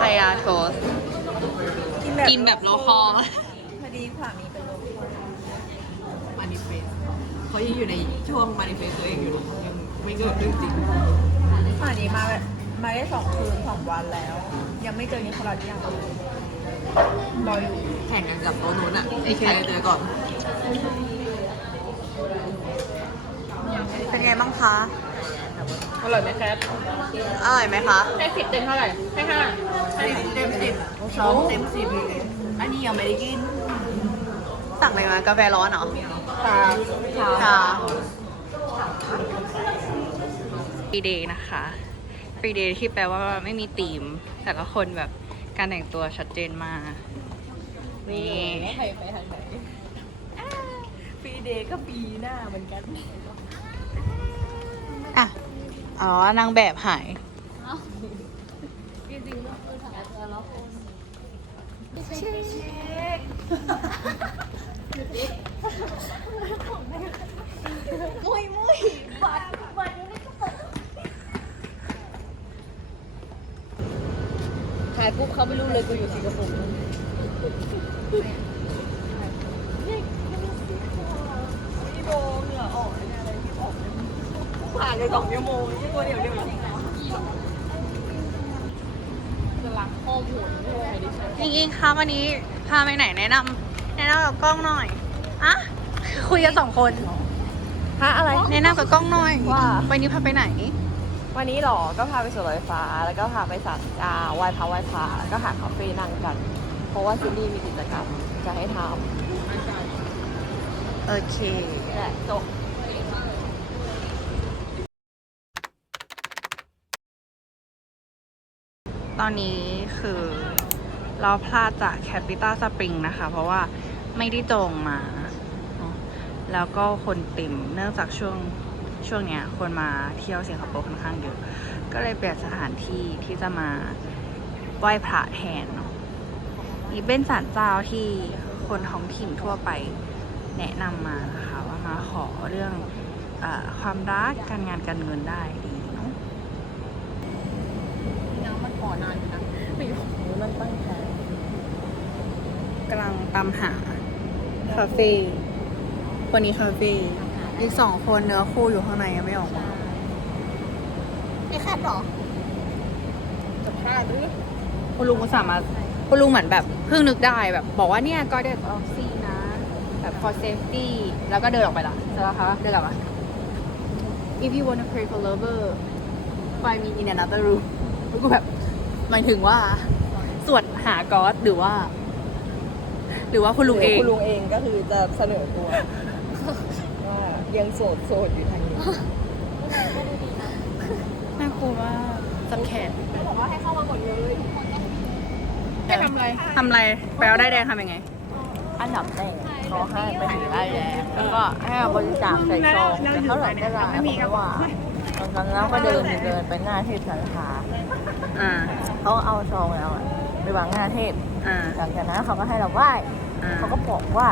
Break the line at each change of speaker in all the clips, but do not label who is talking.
พายาโทสต์กินแบบโลคอล
พอดีขวามีเป็นโลคอล
มานิเฟสเขายังอยู่ในช่วงมานิเฟสตัวเองอยู่นะยังไม่เกิดเรื่องจริง
ขวานี้มาแบบมาได้สองคืนสองวันแล้ว ยังไม่เจอนิโคลัสยังรออยู่
แข่งกันกับโต๊ะนู้นอะไอ้ใครจะเจอก่อน
เป็นไงบ้างคะ
อร่อยไหมครับ
อร่อยไหมคะ
ให้สิบเต็มเท่าไหร่ ให้ห้า
เต็มสิบสองเต็มสิบอันนี้ยังไม่ได้กิน
สั่งอะไรมากาแฟร้อนเหรอ
ตา
ค่ะฟรีเดย์นะคะฟรีเดย์ที่แปลว่าไม่มีธีม แต่ละคนแบบการแต่งตัวชัดเจนมากนี่
ใครไปทางไหนปีเดย์ก็ปีหน้าเหมือนกัน
อะ อ๋อ นางแบบหาย
ถ่ายปุ๊บเขาไม่รู้เลยกูอยู่สิงคโปร์พี่โบเหงื่อออกเนี่ยอะไรที่ออก ผ่านเลยสองชั่วโมงยี่ตัวเดียวเดียวจะรักข้อมูลไม่ใช่ดิฉัน
จริงๆคะวันนี้พาไปไหนแนะนำแนะนำกับกล้องหน่อยอะคุยกันสองคน
ฮะอะไร
แนะนำกับกล้องหน่อย
ว่า
วันนี้พาไปไหน
วันนี้หรอ ก็พาไปสวนรถไฟฟ้า แล้วก็พาไปสัตว์อ่าไหว้พระไหว้พระแล้วก็หาคาเฟ่นั่งกัน เพราะว่าซินดี้มีกิจกรรมจะให้ท
โอเคำ
นี่แหละจบ
ตอนนี้คือเราพลาดจากแคปิต l สปริงนะคะ เพราะว่าไม่ได้จองมา แล้วก็คนติ่มเนื่องจากช่วงช่วงเนี้ยคนมาเที่ยวสิงคโปร์ค่อนข้างเยอะ ก็เลยเปลี่ยนสถานที่ที่จะมาไหว้พระแทนเนาะนี่เป็นศาลเจ้าที่คนท้องถิ่นทั่วไปแนะนำมานะคะ ว่ามาขอเรื่องอความรักการงานการเงินได้ดีเนาะ
น้ำมันก่ อนานอยู่นะไม่รู้มันตั้งแผน
กำลังตามหาคาเฟ่วันนี้คาเฟ่อีกสองคนเนื้อคู่อยู่ข้างในยังไม่ออกมา
ไม่คาดหรอจะพลาดหรือ
คุณลุงก็สามารถคุณลุงเหมือนแบบเพิ่งนึกได้แบบบอกว่าเนี่ยก็เดินออกซีนะ แบบ for safety แล้วก็เดินออกไปละใช่ไหมคะเดินกลับมา if you wanna pray for lover find me in another room แล้วก็แบบ หมายถึงว่า สวดหาก๊อดหรือว่า หรือว่าคุณลุงเอง
คุณลุงเองก็คือจะเสนอตัวว่ายังโสดโสดอยู่ทางนี้
น่ากลัวมากจับแขน
บอกว่าให้เข้ามาหมดเลย
ให้ทำอะไรทำอะไรไปเอาได้ายแดงทำยังไง
อันดับแรกเขาให้ไปถือได้ายแดงแล้วก็ให้เอาบริจาคใส่ซองแต่เท่าไหร่ก็ได้เพราะว่า ตอนนั้นเราก็เดินเดินไปหน้าเทศสาขา
อ่า
เขาเอาซองเราอะไปวางหน้าเทศ
อ่า
หลังจากนั้นเขาก็ให้เราไหว้
อ่า
เขาก็บอกว่า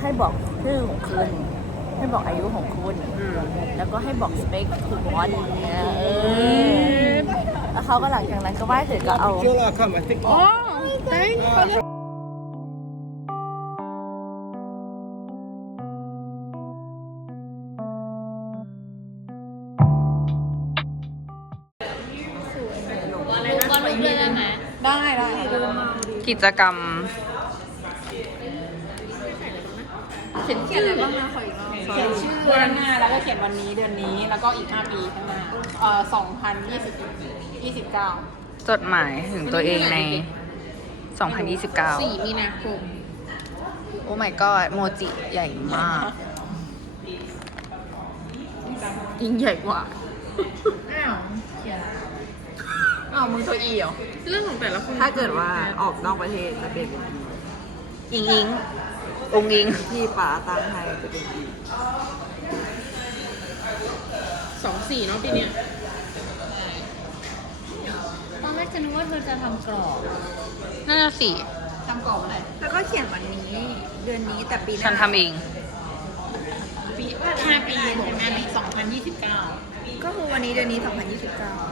ให้บอกชื่อของคุณให้บอกอายุของคุณ
อืม
แล้วก็ให้บอกสเปคคุณวอนเนี่ยเออแล้วเขาก็หลังจากนั้นก็ไหว้เสร็จก็เอา
อ๋อ thank ได้ได้กิจกรรม
เขียนเขียนอะไรบ้างนะขออีกรอบเขียนชื่อเดือนหน้าแล้วก็เขียนวันนี้เดือนนี้แล้วก็อีก 5 ปีข้างหน้าเอ่อ2020 29
จดหมายถึงตัวเองใน 2029
4มีนาคม
โอ้ my god โมจิใหญ่มาก
ยิ่งใหญ่กว่า อ้าวเขียนอ้าวมึงตัวอีเหรอ เรื่องของแต่ละคน
ถ้าเกิดว่าออกนอกประเทศจะเป็น
อิงอิงองอิง
พี่ป๋าตั้งให้จะเป็นอี
สองสี่เนาะปีเนี้ย
ตอนแรกฉันนึกว่าเธอจะทำกรอบ
น่าจะสี่
ทำกรอบอะไร
แล้วก็เขียนวันนี้ เดือนนี้แต่ปีหน้า
ฉันทำเอง
ปีห้าปีผมงานปีสองพันยี่สิบเก้า
ก็คือวันนี้เดือนนี้ 2029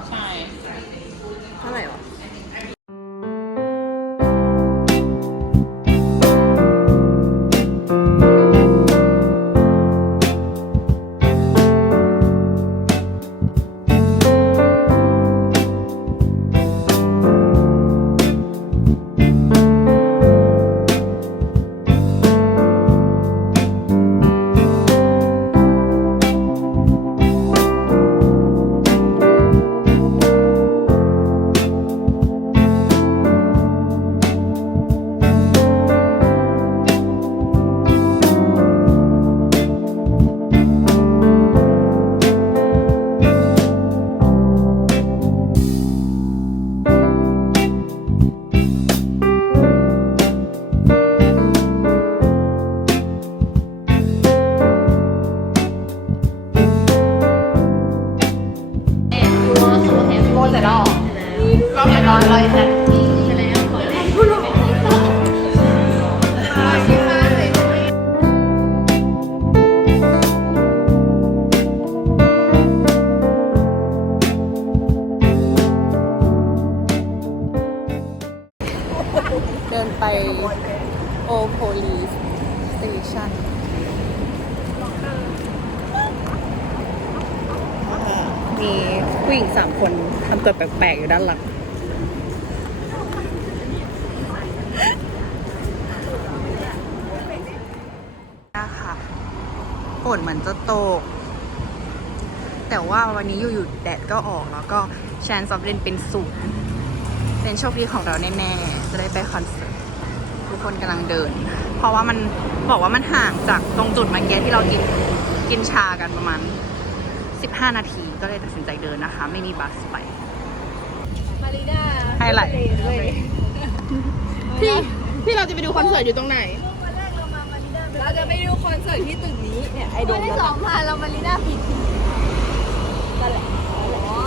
เต
ชันมีผู้หญิงสามคนทำตัวแปลกๆ อยู่ด้านหลัง นะคะฝนเหมือนจะตก แต่ว่าวันนี้อยู่ๆแดดก็ออกแล้วก็แชนซอฟเรนเป็นศูนย์เป็นโชคดีของเราแน่ ๆ จะได้ไปคอนเสิร์ตทุกคนกำลังเดิน เพราะว่ามันบอกว่ามันห่างจากตรงจุดเมื่อกี้ที่เรากินกินชากันประมาณ 15 นาทีก็เลยตัดสินใจเดินนะคะ ไม่มีบัสไป
มาริดา
ให้ไหล
พี่พี่เราจะไปดูคอนเสิร์ตอยู่ตรงไหน เราจะไปดูคอนเสิร์ตที่ตึกนี้เนี่ยไอโดมที่สองมาเรามาริดาผิดนั่นแหละอ๋อ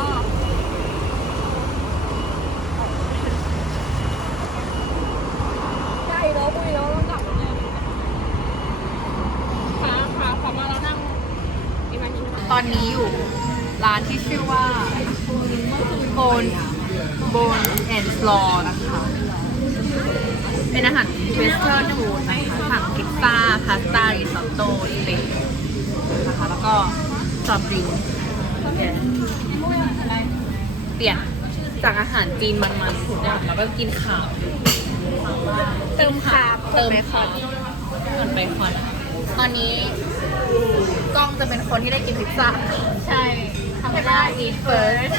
ใช่แล้วคุยแล้วเรากลับแล้วเนี่ยขาขาขอมาเรานั่งอีมันยิง
ตอนนี้อยู่ร้านที่ชื่อว่าโบนโบนแอนด์ฟลอร์นะคะ เป็นอาหารเวสเทิร์นฟู้ดนะคะสั่งพิซซ่าพาสต้าริซอตโต้สเต็กนะคะ แล้วก็ซอฟต์ดริงก์เปลี่ยนจากอาหารจีนมันๆทุกอย่างแล้วก็กินข้าว
เติมคาร์บ
เติมคาร์บเติมเบคอนตอนนี้ กล้องจะเป็นคนที่ได้กินพิซซ่า
ใช่ทำได้
eat first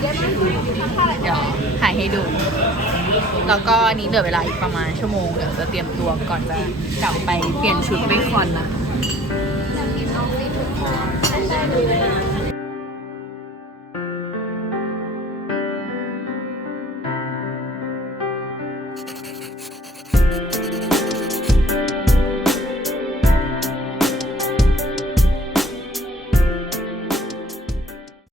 เดี๋ยวถ่ายให้ดู แล้วก็อันนี้เหลือเวลาอีกประมาณชั่วโมง เดี๋ยวจะเตรียมตัวก่อนจะกลับไปเปลี่ยนชุดไปคอนนะ